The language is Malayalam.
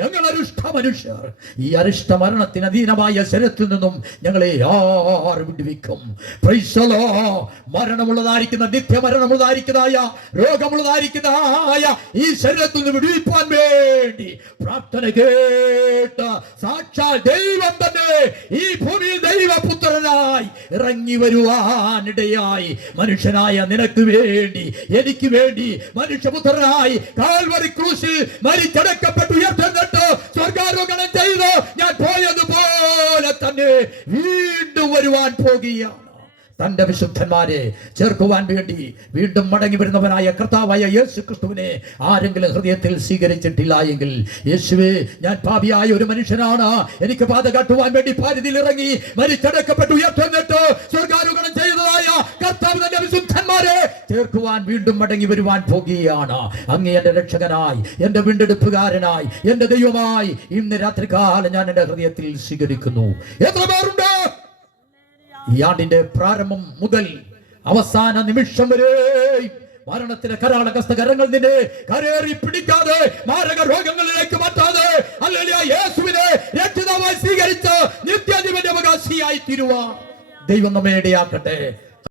ഞങ്ങൾ അരിഷ്ട മനുഷ്യർ, ഈ അരിഷ്ട മരണത്തിന് അധീനമായ ശരീരത്തിൽ നിന്നും ഞങ്ങളെ ആര് വിടുവിക്കും? Praise the Lord. മരണമുള്ളതായിരിക്കുന്ന, നിത്യമരണമുള്ളതായിരിക്കുന്നതായ, രോഗമുള്ളതായിരിക്കുന്നതായ ഈ ശരീരത്തിൽ നിന്ന് വിടുവിപ്പാൻ വേണ്ടി പ്രാർത്ഥന കേട്ട് സാക്ഷാൽ ദൈവം തന്നെ ഈ ഭൂമിയിൽ ദൈവപുത്രനായി ഇറങ്ങി വരുവാനിടയായി. മനുഷ്യനായ നിനക്ക് വേണ്ടി, എനിക്ക് വേണ്ടി മനുഷ്യപുത്രനായി കാൽവരി ക്രൂശിൽ മരിച്ചടക്കപ്പെട്ടു ഉയർത്തെഴുന്നേറ്റ് സ്വർഗ്ഗാരോഹണം ചെയ്ത് ഞാൻ പോയതുപോലെ തന്നെ വീണ്ടും വരുവാൻ പോകുകയാണ്. തന്റെ വിശുദ്ധന്മാരെ ചേർക്കുവാൻ വേണ്ടി വീണ്ടും മടങ്ങി വരുന്നവനായ കർത്താവായ യേശു ക്രിസ്തുവിനെ ആരെങ്കിലും ഹൃദയത്തിൽ സ്വീകരിച്ചിട്ടില്ല എങ്കിൽ, യേശുവേ ഞാൻ പാപിയായ ഒരു മനുഷ്യനാണ്, എനിക്ക് പാത കാട്ടുവാൻ വേണ്ടി ഭാരതിയിൽ ഇറങ്ങി മരിച്ചടക്കപ്പെട്ടു ഉയർത്തെഴുന്നേറ്റ് സ്വർഗ്ഗാരോഹണം ചെയ്തതായ കർത്താവ് തന്റെ വിശുദ്ധന്മാരെ ചേർക്കുവാൻ വീണ്ടും മടങ്ങി വരുവാൻ പോകുകയാണ്. അങ്ങേ എന്റെ രക്ഷകനായി, എന്റെ വീണ്ടെടുപ്പുകാരനായി, എന്റെ ദൈവമായി ഇന്ന് രാത്രികാലം ഞാൻ എന്റെ ഹൃദയത്തിൽ സ്വീകരിക്കുന്നു. എത്ര പേരുണ്ട് ഈ ആണ്ടിന്റെ പ്രാരംഭം മുതൽ അവസാന നിമിഷം വരെ മരണത്തിലെ കരാളകസ്തകരങ്ങൾ നിന്നെ കരേറി പിടിക്കാതെ, മാരക രോഗങ്ങളിലേക്ക് മാറ്റാതെ, ഹല്ലേലൂയ, യേശുവിനെ രക്ഷിതാവായി സ്വീകരിച്ച് നിത്യാധിപന്റെ അവകാശിയായി തീരുവാൻ ദൈവം നമ്മെ ഇടയാക്കട്ടെ.